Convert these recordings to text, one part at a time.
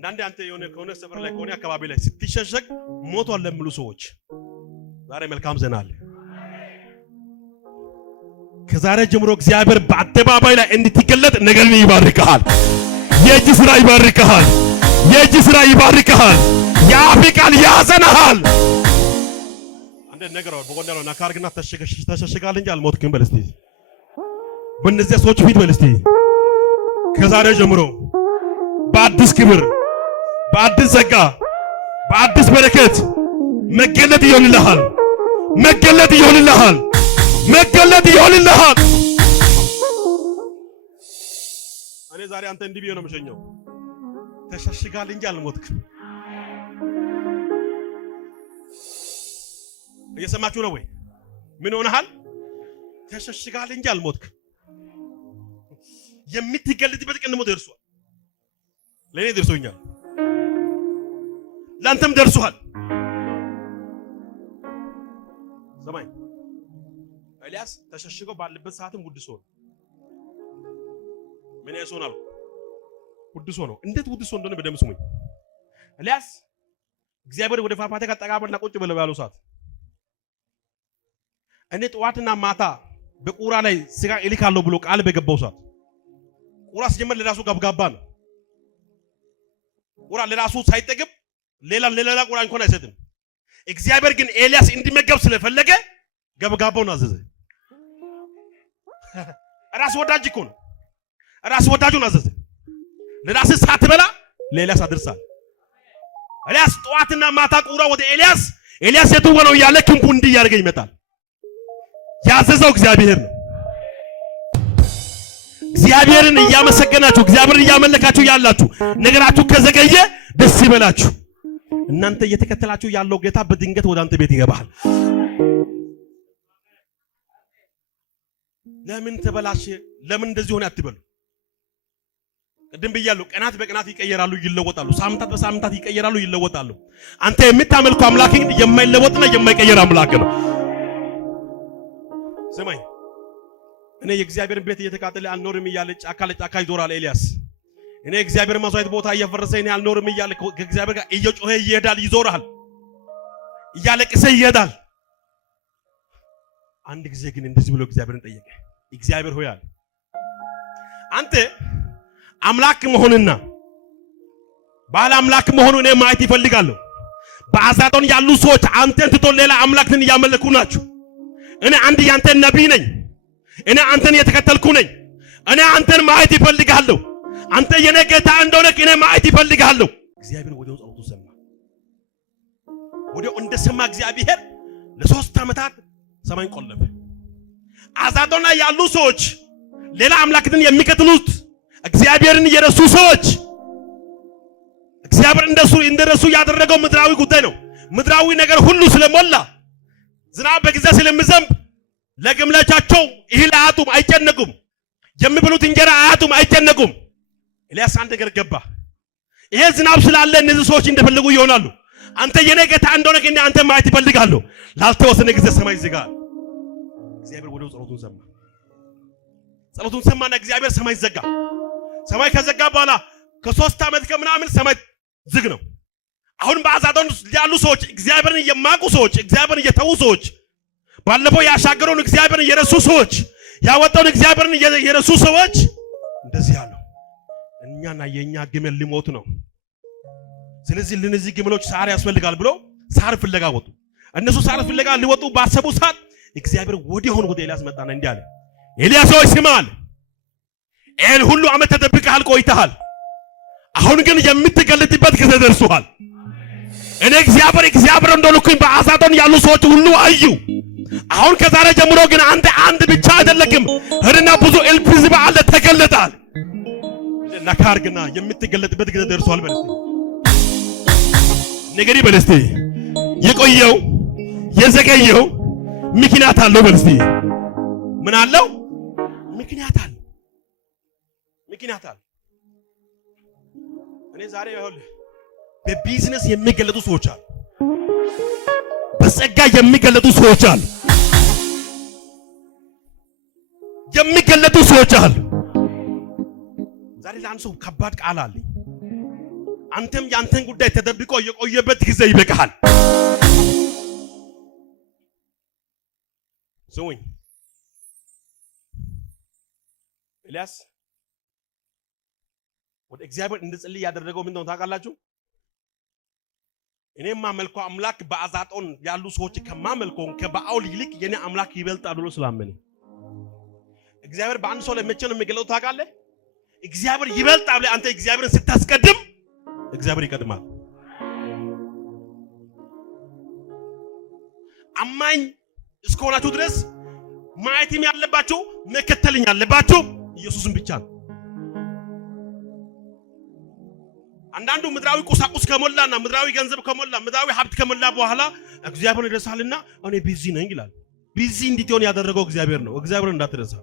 አንዳንዴ አንተ የሆነ ሰፈር ላይ ከሆነ አካባቢ ላይ ስትሸሸግ ሞቷል ለሚሉ ሰዎች ዛሬ መልካም ዜና አለ። ከዛሬ ጀምሮ እግዚአብሔር በአደባባይ ላይ እንድትገለጥ ነገርን ይባርካል። የእጅ ስራ ይባርካል። የእጅ ስራ ይባርካል። የአፍ ቃል ያጸናሃል። አንተ ነገራው በጎንደር ናካርግና ተሸሽጋል እንጂ አልሞትክም በል እስቲ። በእነዚያ ሰዎች ፊት በል እስቲ ከዛሬ ጀምሮ በአዲስ ክብር፣ በአዲስ ጸጋ፣ በአዲስ በረከት መገለጥ ይሆንልሃል። መገለጥ ይሆንልሃል። መገለጥ ይሆንልሃል። እኔ ዛሬ አንተ እንዲህ ቢሆን ነው የምሸኘው። ተሸሽጋል እንጂ አልሞትክም። እየሰማችሁ ነው ወይ? ምን ሆነሃል? ተሸሽጋል እንጂ አልሞትክም። የምትገለጥበት ቀን ደግሞ ደርሷል። ለኔ ደርሶኛል፣ ላንተም ደርሷል። ሰማይ ኤልያስ ተሸሽጎ ባለበት ሰዓትም ውድሶ ነው። ምን ያሶናል? ውድሶ ነው። እንዴት ውድሶ እንደሆነ በደም ስሙኝ። ኤልያስ እግዚአብሔር ወደ ፋፋቴ ከጠጋበልና ቁጭ ብለው ያለው ሰዓት እኔ ጠዋትና ማታ በቁራ ላይ ስጋ እልካለሁ ብሎ ቃል በገባው ሰዓት ቁራ ሲጀመር ለራሱ ገብጋባ ነው። ቁራ ለራሱ ሳይጠግብ ሌላ ቁራ እንኳን አይሰጥም። እግዚአብሔር ግን ኤልያስ እንዲመገብ ስለፈለገ ገብጋባውን አዘዘ። ራስ ወዳጅ እኮ ነው። ራስ ወዳጁን አዘዘ። ለራስ ሳትበላ ለኤልያስ አድርሳል። ኤልያስ ጠዋትና ማታ ቁራ ወደ ኤልያስ የቱ ነው ያለ ክንፉ እንዲህ ያደርገ ይመጣል። ያዘዘው እግዚአብሔር ነው። እግዚአብሔርን እያመሰገናችሁ እግዚአብሔርን እያመለካችሁ ያላችሁ ነገራችሁ ከዘገየ ደስ ይበላችሁ። እናንተ እየተከተላችሁ ያለው ጌታ በድንገት ወደ አንተ ቤት ይገባል። ለምን ተበላሽ? ለምን እንደዚህ ሆነ አትበሉ። ቅድም ብያለሁ፣ ቀናት በቀናት ይቀየራሉ፣ ይለወጣሉ። ሳምንታት በሳምንታት ይቀየራሉ፣ ይለወጣሉ። አንተ የምታመልከው አምላክ ግን የማይለወጥና የማይቀየር አምላክ ነው። ስማኝ፣ እኔ የእግዚአብሔርን ቤት እየተቃጠለ አልኖርም እያለ ጫካ ለጫካ ይዞራል ኤልያስ። እኔ እግዚአብሔር መስዋዕት ቦታ እየፈረሰ እኔ አልኖርም እያለ ከእግዚአብሔር ጋር እየጮኸ ይሄዳል፣ ይዞራል፣ እያለቀሰ ይሄዳል። አንድ ጊዜ ግን እንደዚህ ብሎ እግዚአብሔርን ጠየቀ። እግዚአብሔር ሆይ አለ፣ አንተ አምላክ መሆንና ባለ አምላክ መሆኑ እኔ ማየት ይፈልጋለሁ። በአዛጦን ያሉ ሰዎች አንተን ትቶ ሌላ አምላክን እያመለኩ ናቸው። እኔ አንድ ያንተ ነብይ ነኝ። እኔ አንተን የተከተልኩ ነኝ። እኔ አንተን ማየት ይፈልጋለሁ። አንተ የኔ ጌታ እንደሆነ እኔ ማየት ይፈልጋለሁ። እግዚአብሔር ወዲያው ጸሎቱን ሰማ። ወዲያው እንደሰማ እግዚአብሔር ለ3 ዓመታት ሰማይን ቆለፈ። አዛጦና ያሉ ሰዎች ሌላ አምላክን የሚከተሉት እግዚአብሔርን የረሱ ሰዎች እግዚአብሔር እንደረሱ ያደረገው ምድራዊ ጉዳይ ነው። ምድራዊ ነገር ሁሉ ስለሞላ ዝናብ በጊዜ ስለሚዘንብ ለግመሎቻቸው እህል አያጡም፣ አይጨነቁም። የሚበሉት እንጀራ አያጡም፣ አይጨነቁም። ኤልያስ አንድ ነገር ገባ። ይሄ ዝናብ ስላለ እነዚህ ሰዎች እንደፈለጉ ይሆናሉ። አንተ የኔ ጌታ እንደሆነ ግን አንተ ማየት ይፈልጋለሁ። ላልተወሰነ ጊዜ ሰማይ ይዘጋል። እግዚአብሔር ወዲያው ጸሎቱን ሰማ። ጸሎቱን ሰማና እግዚአብሔር ሰማይ ዘጋ። ሰማይ ከዘጋ በኋላ ከ3 ዓመት ከምናምን ሰማይ ዝግ ነው። አሁን በአዛጦን ያሉ ሰዎች እግዚአብሔርን የማያውቁ ሰዎች እግዚአብሔርን የተዉ ሰዎች ባለፈው ያሻገረውን እግዚአብሔርን የረሱ ሰዎች ያወጣውን እግዚአብሔርን የረሱ ሰዎች እንደዚህ ያለው እኛና የኛ ግመል ሊሞት ነው። ስለዚህ ለነዚህ ግመሎች ሳር ያስፈልጋል ብሎ ሳር ፍለጋ ወጡ። እነሱ ሳር ፍለጋ ሊወጡ ባሰቡ ሰዓት እግዚአብሔር ወዲያውኑ ወደ ኤልያስ መጣና እንዲህ አለ፣ ኤልያስ ሆይ ስማ አለ። ይህን ሁሉ ዓመት ተደብቀሃል፣ ቆይተሃል። አሁን ግን የምትገለጥበት ጊዜ ደርሷል። እኔ እግዚአብሔር እንደሆንኩኝ በአዛጦን ያሉ ሰዎች ሁሉ አዩ። አሁን ከዛሬ ጀምሮ ግን አንተ አንድ ብቻ አይደለክም፣ ሄድና ብዙ እልፍ ሕዝብ አለ ተገለጣል። ነካርግና የምትገለጥበት ጊዜ ደርሷል በል እስቲ ነገሪ በል እስቲ የቆየው የዘገየው ምክንያት አለው በል እስቲ ምን አለው? ምክንያት አለው። ምክንያት አለው። እኔ ዛሬ ይኸውልህ በቢዝነስ የሚገለጡ ሰዎች አሉ። በጸጋ የሚገለጡ ሰዎች አሉ። የሚገለጡ ሰዎች አሉ። ዛሬ ለአንድ ሰው ከባድ ቃል አለ። አንተም ያንተን ጉዳይ ተደብቆ የቆየበት ጊዜ ይበቃል። ስሙኝ ኤልያስ ወደ እግዚአብሔር እንድጸልይ ያደረገው ምንድነው ታውቃላችሁ? እኔማ መልኩ አምላክ በአዛጦን ያሉ ሰዎች ከማመልከው ከበአል ይልቅ የኔ አምላክ ይበልጣል ብሎ ስላመነ እግዚአብሔር በአንድ ሰው ላይ መቼ ነው የሚገለጠው ታውቃለህ? እግዚአብሔር ይበልጣል ብለህ አንተ እግዚአብሔርን ስታስቀድም እግዚአብሔር ይቀድማል። አማኝ እስከሆናችሁ ድረስ ማየትም ያለባችሁ መከተልኝ ያለባችሁ ኢየሱስን ብቻ ነው። አንዳንዱ ምድራዊ ቁሳቁስ ከሞላና ምድራዊ ገንዘብ ከሞላ ምድራዊ ሀብት ከሞላ በኋላ እግዚአብሔር ይረሳልና እኔ ቢዚ ነኝ ይላል። ቢዚ እንድትሆን ያደረገው እግዚአብሔር ነው። እግዚአብሔር እንዳትረሳ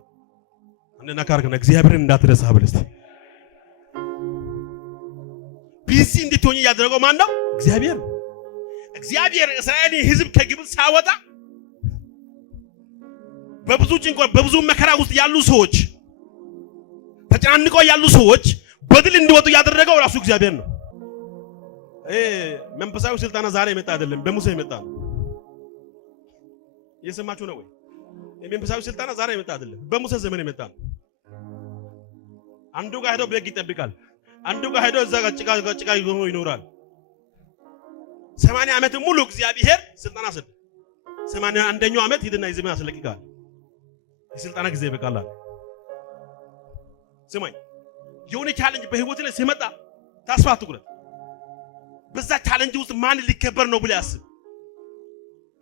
አንደና ካርገና እግዚአብሔርን እንዳትረሳ ብለስ ቢዚ እንድትሆን ያደረገው ማን ነው? እግዚአብሔር። እግዚአብሔር እስራኤልን ሕዝብ ከግብፅ ሳወጣ በብዙ ጭንቆት በብዙ መከራ ውስጥ ያሉ ሰዎች ተጨናንቀው ያሉ ሰዎች በድል እንዲወጡ ያደረገው ራሱ እግዚአብሔር ነው። መንፈሳዊ ስልጣን ዛሬ የመጣ አይደለም፣ በሙሴ የመጣ ነው። እየሰማችሁ ነው ወይ? መንፈሳዊ ስልጣን ዛሬ የመጣ አይደለም፣ በሙሴ ዘመን የመጣ ነው። አንዱ ጋር ሄዶ በግ ይጠብቃል፣ አንዱ ጋር ሄዶ እዛ ጋር ጭቃ ይኖራል። 80 ዓመት ሙሉ እግዚአብሔር ስልጣን ሰጠ። 81ኛው ዓመት ሂድና ሕዝብን አስለቅቃል። የስልጣና ጊዜ ይበቃል። ስማኝ፣ የሆነ ቻሌንጅ በህይወት ላይ ሲመጣ ተስፋ አትቁረጥ። በዛ ቻሌንጅ ውስጥ ማን ሊከበር ነው ብለህ አስብ።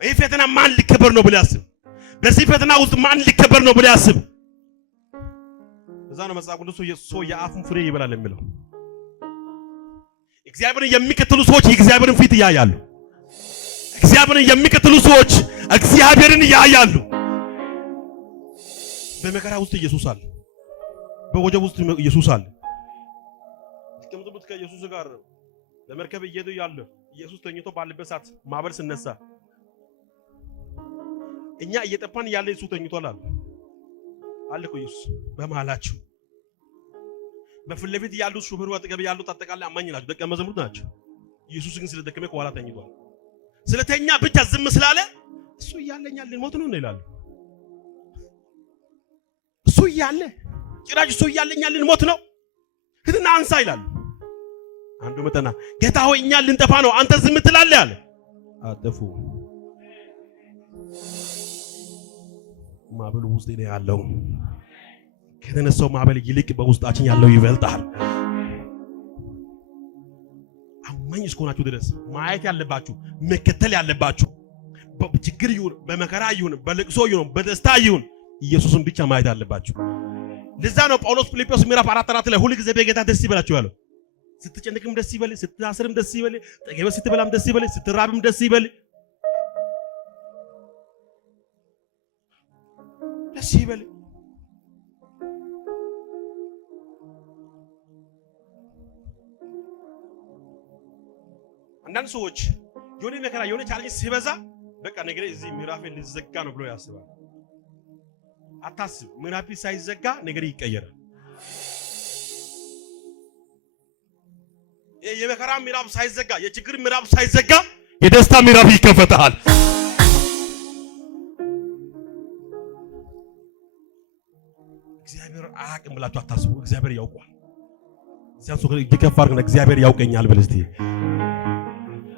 ይሄ ፈተና ማን ሊከበር ነው ብለህ አስብ። በዚህ ፈተና ውስጥ ማን ሊከበር ነው ብለህ አስብ። እዛ ነው መጽሐፍ ቅዱስ ሰው የአፉን ፍሬ ይበላል የሚለው። እግዚአብሔርን የሚከተሉ ሰዎች የእግዚአብሔርን ፊት ያያሉ። እግዚአብሔርን የሚከተሉ ሰዎች እግዚአብሔርን ያያሉ። በመከራ ውስጥ ኢየሱስ አለ። በወጀብ ውስጥ ኢየሱስ አለ። እስከምትሞት ከኢየሱስ ጋር ለመርከብ እየሄዱ ያለ ኢየሱስ ተኝቶ ባለበት ሰዓት ማዕበል ሲነሳ እኛ እየጠፋን ያለ ኢየሱስ ተኝቷል አለ እኮ ኢየሱስ በመሃላችሁ። በፊት ለፊት ያሉት ሹፌሩ አጠገብ ያሉት አጠቃላይ አማኝ ናቸው፣ ደቀ መዛሙርት ናቸው። ኢየሱስ ግን ስለደከመ ከኋላ ተኝቷል። ስለተኛ ብቻ ዝም ስላለ እሱ እያለኛ ልሞት ነው ይላሉ። እሱ እያለ ጭራሽ እሱ እያለኛ ልሞት ነው ሂድና አንሳ ይላሉ። አንዱ መጣና ጌታ ሆይ እኛ ልንጠፋ ነው አንተ ዝም ትላለህ አለ። አጠፉ። ማዕበሉ ውስጥ ነው ያለው። ከተነሳው ማዕበል ይልቅ በውስጣችን ያለው ይበልጣል። አማኝ እስከሆናችሁ ድረስ ማየት ያለባችሁ መከተል ያለባችሁ በችግር ይሁን በመከራ ይሁን በልቅሶ ይሁን በደስታ ይሁን ኢየሱስን ብቻ ማየት አለባችሁ። ለዛ ነው ጳውሎስ ፊልጵስዩስ ምዕራፍ 4 ላይ ሁሉ ጊዜ በጌታ ደስ ይበላችሁ ያለው። ስትጨነቅም ደስ ይበል፣ ስትታሰርም ደስ ይበል፣ ጠገበ ስትበላም ደስ ይበል፣ ስትራብም ደስ ይበል። ደስ ይበል። አንዳንድ ሰዎች የሆነ መከራ የሆነ ቻሌንጅ ሲበዛ በቃ ነገር እዚህ ምዕራፍ ሊዘጋ ነው ብሎ ያስባል። አታስብ። ምዕራፍ ሳይዘጋ ነገር ይቀየራል። የመከራ ምዕራፍ ሳይዘጋ የችግር ምዕራፍ ሳይዘጋ የደስታ ምዕራፍ ይከፈታል። እግዚአብሔር አያውቅም ብላችሁ አታስቡ። እግዚአብሔር ያውቃል። ሲያንሱ ይከፋር ግን እግዚአብሔር ያውቀኛል ብለህ እስቲ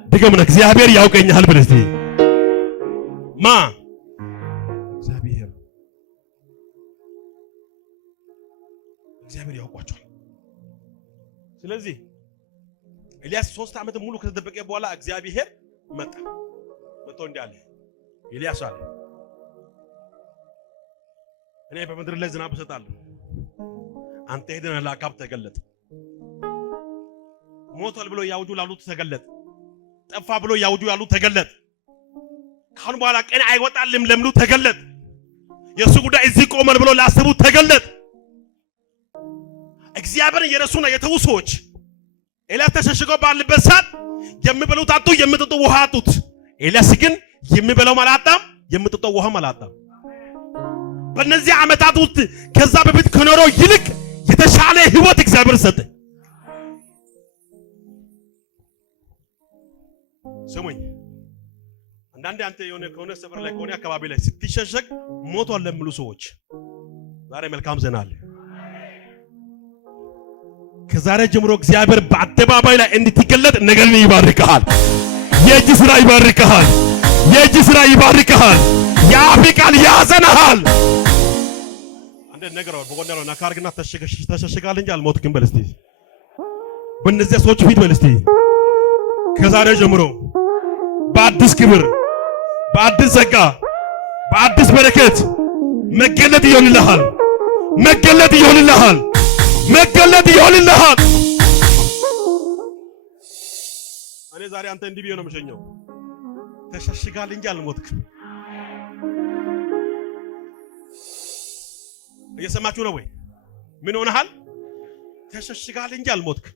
ድገምና እግዚአብሔር ያውቀኛል ብለህ እስቲ ማ እግዚአብሔር ያውቋቸዋል። ስለዚህ ኤልያስ 3 ዓመት ሙሉ ከተደበቀ በኋላ እግዚአብሔር መጣ። መጥቶ እንዲህ አለ፣ ኤልያስ አለ እኔ በምድር ላይ ዝናብ እሰጣለሁ፣ አንተ ሄደህ ለአካብ ተገለጥ። ሞቷል ብሎ ያውጁ ላሉት ተገለጥ፣ ጠፋ ብሎ ያውጁ ያሉት ተገለጥ፣ ካሁን በኋላ ቀን አይወጣልም ለምሉ ተገለጥ፣ የሱ ጉዳይ እዚህ ቆመን ብሎ ላሰቡ ተገለጥ። እግዚአብሔርን የረሱና የተው ሰዎች ኤልያስ ተሸሽጎ ባለበት ሰዓት የሚበሉት አጡ፣ የሚጠጡ ውሃ አጡት። ኤልያስ ግን የሚበላው አላጣም፣ የሚጠጣው ውሃም አላጣም። በእነዚህ ዓመታት ውስጥ ከዛ በፊት ከኖረው ይልቅ የተሻለ ህይወት እግዚአብሔር ሰጠ። ስሙኝ አንዳንዴ አንተ የሆነ ሰፈር ላይ ከሆነ አካባቢ ላይ ስትሸሸግ ሞቷል ለሚሉ ሰዎች ዛሬ መልካም ዜና አለ። ከዛሬ ጀምሮ እግዚአብሔር በአደባባይ ላይ እንድትገለጥ ነገርን ይባርካል። የእጅ ስራ ይባርካል። የእጅ ስራ ይባርካል። የአፍ ቃል ያዘናል። አንዴ ነገረው በጎንደር ነው ካርግና ተሸሽጋል እንጂ አልሞትክም በል እስቲ በእነዚያ ሰዎች ፊት በል እስቲ ከዛሬ ጀምሮ በአዲስ ክብር በአዲስ ጸጋ በአዲስ በረከት መገለጥ ይሆንልሃል። መገለጥ ይሆንልሃል። መገለጥ ይሆንልሃል። እኔ ዛሬ አንተ እንዲህ ቢሆን ነው የምሸኘው። ተሸሽጋል እንጂ አልሞትክም። እየሰማችሁ ነው ወይ? ምን ሆነሃል? ተሸሽጋል እንጂ አልሞትክም።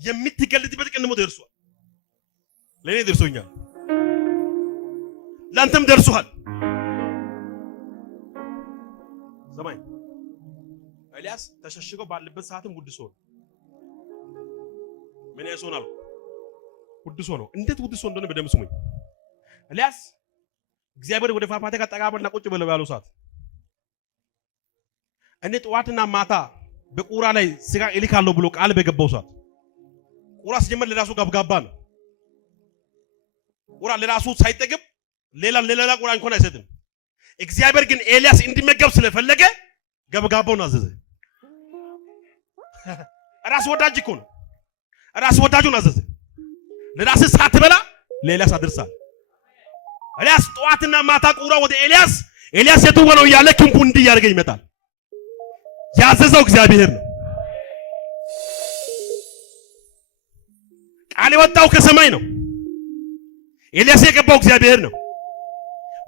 የምትገለጥበት ቀን ሞት ደርሷል። ለኔ ደርሶኛል፣ ላንተም ደርሷል። ሰማኝ ኤልያስ ተሸሽጎ ባለበት ሰዓትም ውድ ሰው ነው። ምን ያሶናል? ውድ ሰው ነው። እንዴት ውድ ሰው እንደሆነ በደምብ ስሙኝ። ኤልያስ እግዚአብሔር ወደ ፏፏቴ ጋር ጠጋበልና ቁጭ ብለው ያለው ሰዓት እኔ ጠዋትና ማታ በቁራ ላይ ስጋ እልካለሁ ብሎ ቃል በገባው ሰዓት ቁራ ሲጀመር ለራሱ ጋብጋባ ነው። ቁራ ለራሱ ሳይጠግብ ሌላ ቁራ እንኳን አይሰጥም። እግዚአብሔር ግን ኤልያስ እንዲመገብ ስለፈለገ ገብጋባውን አዘዘ። ራስ ወዳጅ እኮ ነው። ራስ ወዳጁን አዘዘ። ለራስ ሳትበላ ለኤልያስ አድርሳል። ኤልያስ ጠዋትና ማታ ቁራ ወደ ኤልያስ የቱ ነው ያለ ክንፉ እንዲህ ያደርገ ይመጣል። ያዘዘው እግዚአብሔር ነው። ቃል የወጣው ከሰማይ ነው። ኤልያስ የገባው እግዚአብሔር ነው።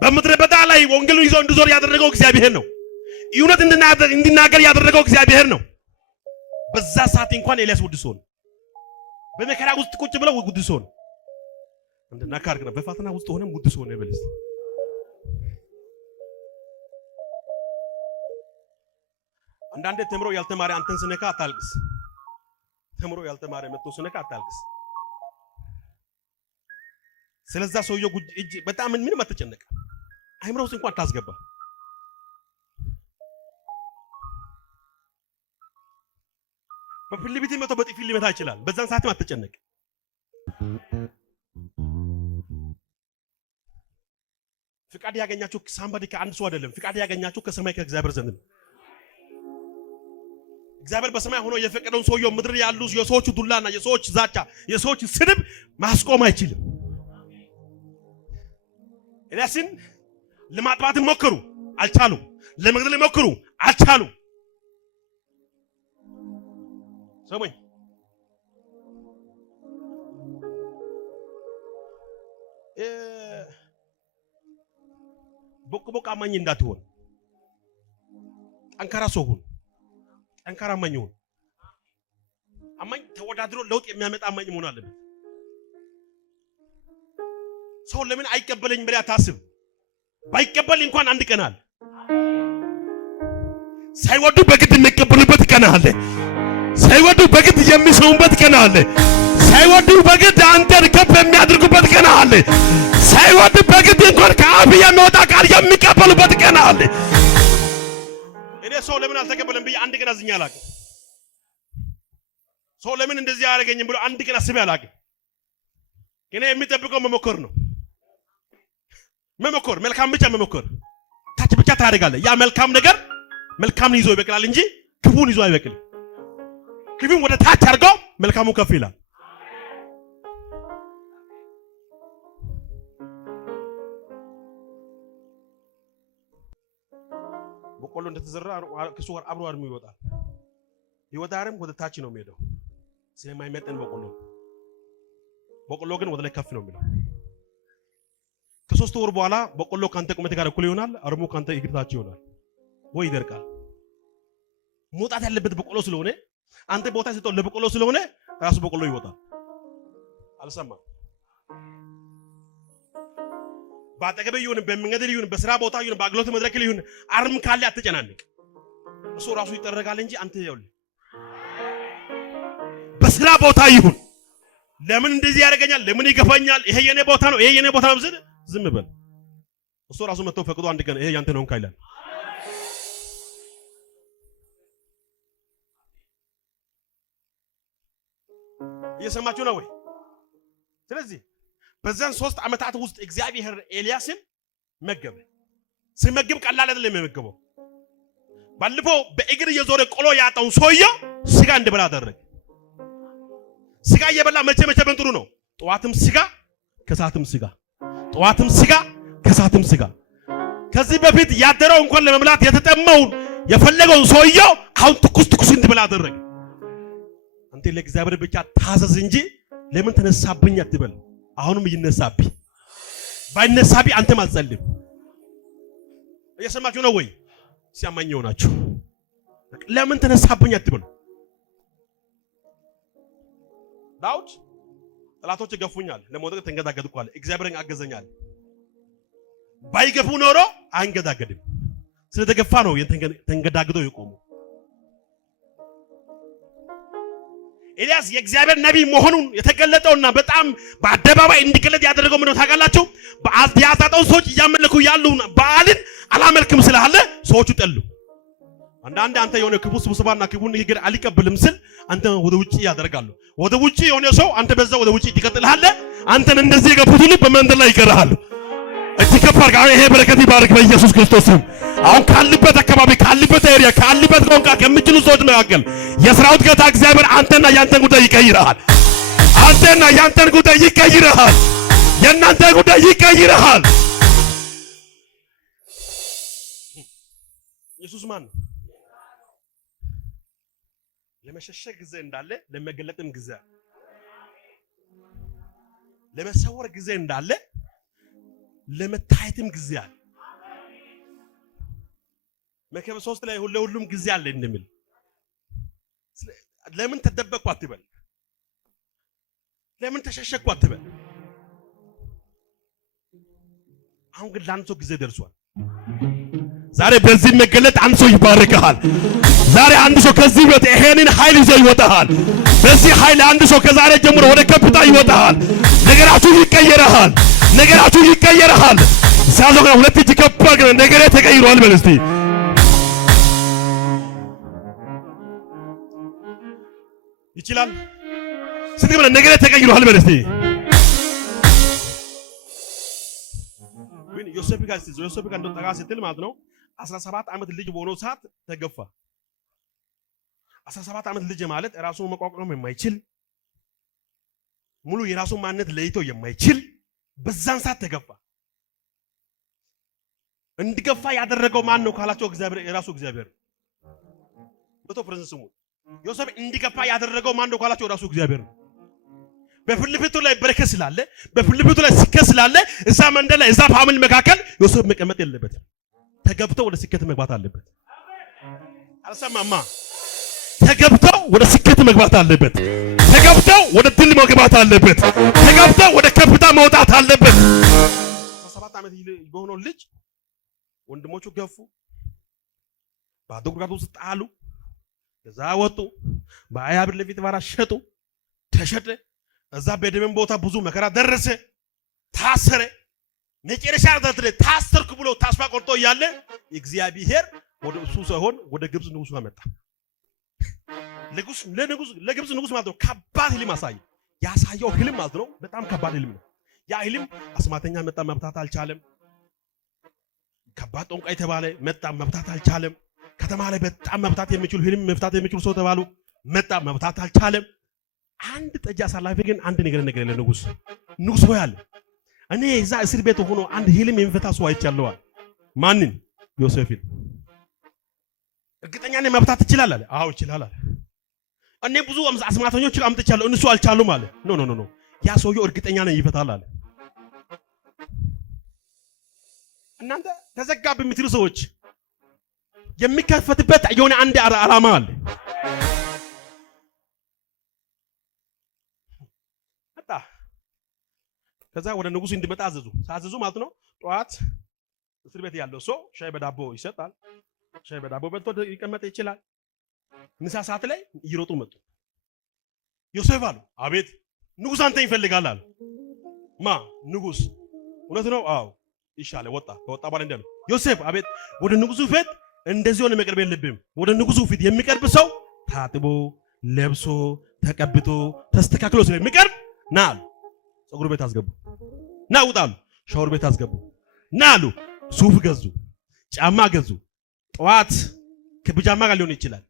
በምድረ በዳ ላይ ወንጌሉን ይዞ እንዲዞር ያደረገው እግዚአብሔር ነው። እውነት እንድናገር ያደረገው እግዚአብሔር ነው። በዛ ሰዓት እንኳን ኤልያስ ውድ ሰው ነው። በመከራ ውስጥ ቁጭ ብለው ውድ ሰው ነው። እንደና ካርግ ነው። በፈተና ውስጥ ሆነም ውድ ሰው ነው ይበልስ። አንዳንዴ ተምሮ ያልተማረ አንተን ስነካ አታልቅስ። ተምሮ ያልተማረ መጥቶ ስነካ አታልቅስ። ስለዛ ሰውየው እጅ በጣም ምንም አትጨነቅ። አይምሮ ውስጥ እንኳን ታስገባ። በፊልቢቲ መቶ በጥፊ ሊመታ ይችላል። በዛን ሰዓትም አትጨነቅ። ፍቃድ ያገኛችሁ ሳምባዲ ከአንድ ሰው አይደለም። ፍቃድ ያገኛችሁ ከሰማይ ከእግዚአብሔር ዘንድ ነው። እግዚአብሔር በሰማይ ሆኖ የፈቀደውን ሰውየው ምድር ያሉ የሰዎች ዱላና የሰዎች ዛቻ የሰዎች ስድብ ማስቆም አይችልም። ኤልያስን ለማጥፋት ሞከሩ፣ አልቻሉም። ለመግደል ሞከሩ፣ አልቻሉም። ሰሞኝ ቦቅ አማኝ እንዳትሆን ጠንካራ ሰው ሁን። ጠንካራ አማኝ ሁን። አማኝ ተወዳድሮ ለውጥ የሚያመጣ አማኝ መሆን አለበት። ሰው ለምን አይቀበለኝ ብለህ አታስብ። ባይቀበል እንኳን አንድ ቀን አለ። ሳይወዱ በግድ የሚቀበሉበት ቀን አለ። ሳይወዱ በግድ የሚሰሙበት ቀን አለ። ሳይወዱ በግድ አንተን ከፍ የሚያደርጉበት ቀን አለ። ሳይወዱ በግድ እንኳን ከአፍ የሚወጣ ቃል የሚቀበሉበት ቀን አለ። እኔ ሰው ለምን አልተቀበለም ብዬ አንድ ቀን አዝኜ አላውቅም። ሰው ለምን እንደዚህ ያደርገኝም ብሎ አንድ ቀን አስቤ አላውቅም። እኔ የሚጠብቀው መሞከር ነው። መሞከር፣ መልካም ብቻ መሞከር። ታች ብቻ ታደርጋለህ። ያ መልካም ነገር መልካምን ይዞ ይበቅላል እንጂ ክፉን ይዞ አይበቅልም። ክፉን ወደ ታች አድርገው መልካሙ ከፍ ይላል። በቆሎ እንደተዘራ ከሱ ጋር አብሮ አድሞ ይወጣል። ይወጣርም ወደ ታች ነው የሚሄደው ስለማይመጠን በቆሎ ግን ወደ ላይ ከፍ ነው የሚለው። ከሶስት ወር በኋላ በቆሎ ካንተ ቁመት ጋር እኩል ይሆናል። አርሞ ካንተ እግር ታች ይሆናል ወይ ይደርቃል። መውጣት ያለበት በቆሎ ስለሆነ አንተ ቦታ ሰጠው ለበቆሎ ስለሆነ ራሱ በቆሎ ይወጣል። አልሰማም። ባጠገበ ይሁን በመንገድ ይሁን በስራ ቦታ ይሁን በአግሎት መድረክ ይሁን አርም ካለ አትጨናነቅ። እሱ ራሱ ይጠረጋል እንጂ አንተ ይኸውልህ በስራ ቦታ ይሁን ለምን እንደዚህ ያደርገኛል? ለምን ይገፋኛል? ይሄ የኔ ቦታ ነው፣ ይሄ የኔ ቦታ ነው። ዝም በል። እሱ ራሱ መጥቶ ፈቅዶ አንድ ቀን ይሄ ያንተ ነው እንካይላል። እየሰማችሁ ነው ወይ? ስለዚህ በዛን 3 ዓመታት ውስጥ እግዚአብሔር ኤልያስን መገበ። ሲመግብ ቀላል አይደለም የመገበው። ባለፈው በእግር እየዞረ ቆሎ ያጣውን ሰውየው ስጋ እንዲበላ አደረገ። ስጋ እየበላ መቼ ጥሩ ነው? ጠዋትም ስጋ ከሰዓትም ስጋ፣ ጠዋትም ስጋ ከሰዓትም ስጋ። ከዚህ በፊት ያደረው እንኳን ለመብላት የተጠማውን የፈለገውን ሰውየው አሁን ትኩስ እንዲበላ አደረገ። አንተ ለእግዚአብሔር ብቻ ታዘዝ እንጂ ለምን ተነሳብኝ አትበል። አሁንም ይነሳብኝ፣ ባይነሳብኝ አንተም አትጸልም። እየሰማችሁ ነው ወይ? ሲያማኝ ሆናችሁ ለምን ተነሳብኝ አትበል። ዳውድ ጠላቶች ገፉኛል፣ ለሞት ተንገዳገድኩ አለ። እግዚአብሔርን አገዘኛል። ባይገፉ ኖሮ አንገዳገድም። ስለተገፋ ነው ተንገዳግደው የቆሙ። ኤልያስ የእግዚአብሔር ነቢይ መሆኑን የተገለጠውና በጣም በአደባባይ እንዲገለጥ ያደረገው ምንድነው ታውቃላችሁ? የአዛጦን ሰዎች እያመለኩ ያሉ በዓልን አላመልክም ስላለ ሰዎቹ ጠሉ። አንዳንድ አንተ የሆነ ክቡ ስብስባና ክቡ ንግግር አልቀበልም ስል አንተ ወደ ውጪ ያደርጋሉ። ወደ ውጪ የሆነ ሰው አንተ በዛ ወደ ውጪ ትቀጥልሃለ። አንተን እንደዚህ የገፉት ሁሉ በመንደር ላይ ይቀርሃል። እትከፋር ጋር ይሄ በረከት ይባርክ በኢየሱስ ክርስቶስ ስም። አሁን ካለበት አካባቢ ካለበት ኤሪያ ካለበት ቋንቋ ከሚችሉ ሰዎች መካከል የሥራውት ጌታ እግዚአብሔር አንተና ያንተን ጉዳይ ይቀይራል። አንተና ያንተን ጉዳይ ይቀይራል። የእናንተ ጉዳይ ይቀይራል። ኢየሱስ ማን ነው? ለመሸሸግ ጊዜ እንዳለ ለመገለጥም ጊዜ፣ ለመሰወር ጊዜ እንዳለ ለመታየትም ጊዜ አለ። መክብብ 3 ላይ ለሁሉም ጊዜ አለ እንደሚል ለምን ተደበቅኩ አትበል። ለምን ተሸሸግኩ አትበል። አሁን ግን ለአንድ ሰው ጊዜ ደርሷል። ዛሬ በዚህ መገለጥ አንድ ሰው ይባረካል። ዛሬ አንድ ሰው ከዚህ ቤት ይሄንን ኃይል ይዞ ይወጣል። በዚህ ኃይል አንድ ሰው ከዛሬ ጀምሮ ወደ ከፍታ ይወጣል። ነገራችሁ ይቀየራል። ነገራችሁ ይቀየራል። ሳዞጋ ሁለት እጅ ከፍ አድርገን ነገሬ ተቀይሯል በል እስቲ። ይችላል ስትገበለ ነገሬ ተቀይሯል በል እስቲ። ዮሴፍ ጋር እንደው ጠጋ ስትል ማለት ነው 17 ዓመት ልጅ በሆነው ሰዓት ተገፋ። 17 ዓመት ልጅ ማለት ራሱን መቋቋም የማይችል ሙሉ የራሱን ማንነት ለይቶ የማይችል በዛን ሰዓት ተገፋ። እንዲገፋ ያደረገው ማን ነው ካላችሁ እግዚአብሔር፣ የራሱ እግዚአብሔር። በቶ ፍረንስ ስሙ ዮሴፍ እንዲገፋ ያደረገው ማን ነው ካላችሁ ራሱ እግዚአብሔር ነው። በፊልጵቱ ላይ በረከት ስላለ፣ በፊልጵቱ ላይ ስኬት ስላለ እዛ መንደር ላይ እዛ ፋሚሊ መካከል ዮሴፍ መቀመጥ የለበትም። ተገብቶ ወደ ስኬት መግባት አለበት። አልሰማማ? ተገብቶ ወደ ስኬት መግባት አለበት። ተገብቶ ወደ ድል መግባት አለበት። ተገብቶ ወደ ከፍታ መውጣት አለበት። 17 ዓመት የሆነው ልጅ ወንድሞቹ ገፉ፣ ባዶ ጉድጓድ ውስጥ ጣሉ። እዛ ወጡ። በ20 ብር ለፊት ባራ ሸጡ፣ ተሸጠ። እዛ በደም ቦታ ብዙ መከራ ደረሰ፣ ታሰረ። መጨረሻ ላይ ታሰርኩ ብሎ ተስፋ ቆርጦ እያለ እግዚአብሔር ወደ እሱ ሳይሆን ወደ ግብጽ ንጉስ አመጣ። ለግብጽ ንጉስ ማለት ነው ከባድ ህልም አሳየ። ያሳየው ህልም ማለት ነው በጣም ከባድ ህልም ነው። ያ ህልም አስማተኛ መጣ፣ መብታት አልቻለም። ከባድ ጠንቋይ ተባለ፣ መጣ፣ መብታት አልቻለም። ከተማ ላይ በጣም መብታት የሚችሉ ህልም መብታት የሚችሉ ሰው ተባሉ፣ መጣ፣ መብታት አልቻለም። አንድ ጠጅ አሳላፊ ግን አንድ ነገር ለንጉስ ሆይ አለ፣ እኔ እዛ እስር ቤት ሆኖ አንድ ህልም የሚፈታ ሰው አይቻለሁ። ማንን? ዮሴፍን። እርግጠኛ ነኝ መብታት ይችላል አለ። አዎ ይችላል አለ። እኔ ብዙ አስማተኞች አምጥቻለሁ እነሱ አልቻሉም አለ። ኖ ያ ሰውየው እርግጠኛ ነኝ ይፈታል አለ። እናንተ ተዘጋብ የምትሉ ሰዎች የሚከፈትበት የሆነ አንድ ዓላማ አለ። ከዛ ወደ ንጉስ እንዲመጣ አዘዙ ማለት ነው። ጧት እስር ቤት ያለው ሰው ሻይ በዳቦ ይሰጣል። ሻይ በዳቦ በልቶ ይቀመጥ ይችላል። ምሳ ሰዓት ላይ እየሮጡ መጡ። ዮሴፍ አሉ፣ አቤት። ንጉስ አንተ ይፈልጋል አለ። ማ ንጉስ? እውነት ነው። አዎ ይሻለ ወጣ። ከወጣ በኋላ እንደምን ዮሴፍ አቤት። ወደ ንጉሱ ፊት እንደዚህ ሆነ መቅረብ የለብህም። ወደ ንጉሱ ፊት የሚቀርብ ሰው ታጥቦ ለብሶ ተቀብቶ ተስተካክሎ ስለሚቀርብ ና አሉ። ፀጉር ቤት አስገቡ። ና ውጣ አሉ። ሻወር ቤት አስገቡ። ና አሉ። ሱፍ ገዙ፣ ጫማ ገዙ። ጠዋት ከቢጃማ ጋር ሊሆን ይችላል።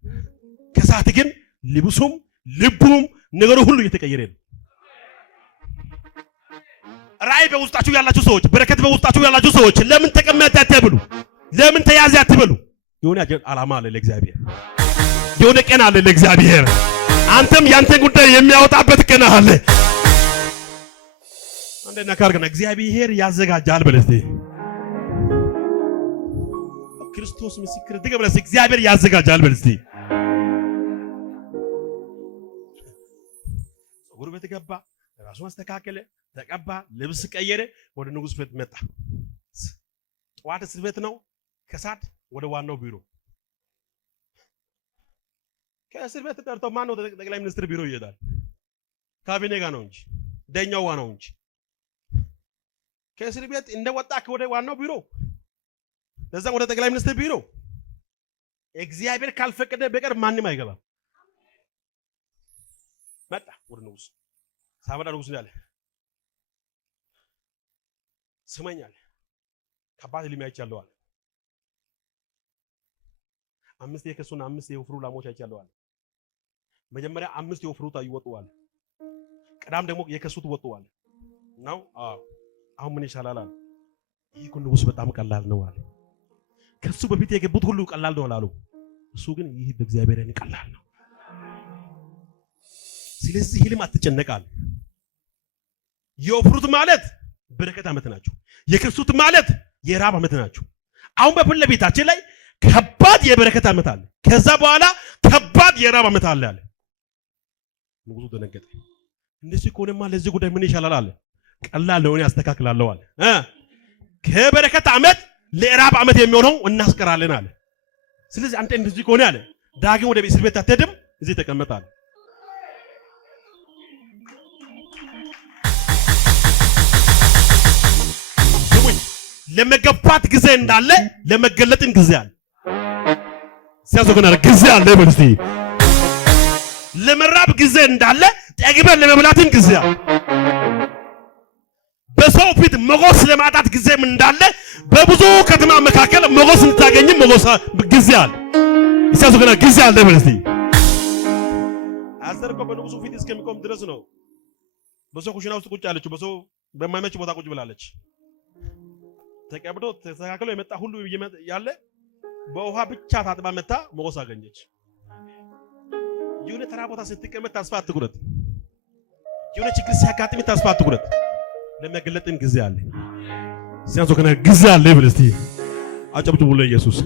ከሰዓት ግን ልብሱም ልቡም ነገሩ ሁሉ እየተቀየረ ነው። ራእይ በውስጣችሁ ያላችሁ ሰዎች፣ በረከት በውስጣችሁ ያላችሁ ሰዎች ለምን ተቀመጠ አትበሉ፣ ለምን ተያዘ አትበሉ። የሆነ ዓላማ አለ ለእግዚአብሔር፣ የሆነ ቀን አለ ለእግዚአብሔር። አንተም ያንተን ጉዳይ የሚያወጣበት ቀን አለ። አንደኛ ካርገና እግዚአብሔር ያዘጋጃል በለስቲ ክርስቶስ ምስክር ድገበለስ እግዚአብሔር ያዘጋጃል በለስቲ ፀጉር ቤት ገባ፣ ራሱን አስተካከለ፣ ተቀባ፣ ልብስ ቀየረ፣ ወደ ንጉስ ቤት መጣ። ጠዋት እስር ቤት ነው፣ ከሰዓት ወደ ዋናው ቢሮ። ከእስር ቤት ተጠርቶ ማን ነው ጠቅላይ ሚኒስትር ቢሮ ይሄዳል? ካቢኔ ጋር ነው እንጂ ደኛው ዋናው እንጂ። ከእስር ቤት እንደወጣ ወደ ዋናው ቢሮ፣ ለዛ ወደ ጠቅላይ ሚኒስትር ቢሮ እግዚአብሔር ካልፈቀደ በቀር ማንም አይገባም። መጣ ወደ ንጉስ ሳበዳ ንጉስ ያለ ስመኛል ከባድ ሊሚያ ይቻለው አለ። 5 የከሱና 5 የወፍሩ ላሞች አይቻለው አለ። መጀመሪያ 5 የወፍሩት አይወጡዋል፣ ቀዳም ደግሞ የከሱት ወጡዋል ነው። አሁን ምን ይሻላል አለ። ይህ ንጉስ በጣም ቀላል ነው አለ። ከሱ በፊት የገቡት ሁሉ ቀላል ነው አላሉ። እሱ ግን ይህ በእግዚአብሔር ያኔ ቀላል ነው። ስለዚህ ህልም አትጨነቃል። የወፍሩት ማለት በረከት ዓመት ናቸው፣ የከሱት ማለት የራብ ዓመት ናቸው። አሁን በፊት ለቤታችን ላይ ከባድ የበረከት ዓመት አለ፣ ከዛ በኋላ ከባድ የራብ ዓመት አለ አለ። ንጉሱ ደነገጠ። እንደዚህ ከሆነማ ለዚህ ጉዳይ ምን ይሻላል አለ። ቀላል ነው ያስተካክላለሁ አለ። ከበረከት ዓመት ለራብ ዓመት የሚሆነው እናስቀራለን አለ። ስለዚህ አንተ እንደዚህ ከሆነ አለ ዳግም ወደ እስር ቤት አትሄድም፣ እዚህ ተቀመጣል። ለመገፋት ጊዜ እንዳለ ለመገለጥን ጊዜ አለ። ሲያዘገና ጊዜ አለ በልስቲ ለመራብ ጊዜ እንዳለ ጠግበን ለመብላትን ጊዜ አለ። በሰው ፊት ሞገስ ለማጣት ጊዜም እንዳለ በብዙ ከተማ መካከል ሞገስ እንታገኝም ሞገስ ጊዜ አለ። ሲያዘገና ጊዜ አለ በልስቲ አስተርቆ በንጉሱ ፊት እስከሚቆም ድረስ ነው። በሰው ኩሽና ውስጥ ቁጭ አለች፣ በሰው በማይመች ቦታ ቁጭ ብላለች። ተቀብዶ ተስተካክሎ የመጣ ሁሉ ያለ በውሃ ብቻ ታጥባ መታ ሞገስ አገኘች። የሆነ ተራ ቦታ ስትቀመጥ ተስፋ አትቁረጥ። የሆነ ችግር ሲያጋጥም ተስፋ አትቁረጥ። ለመገለጥም ጊዜ አለ። ሲያንሶ ከነ ጊዜ አለ ብለስቲ አጨብጭቡ ለኢየሱስ።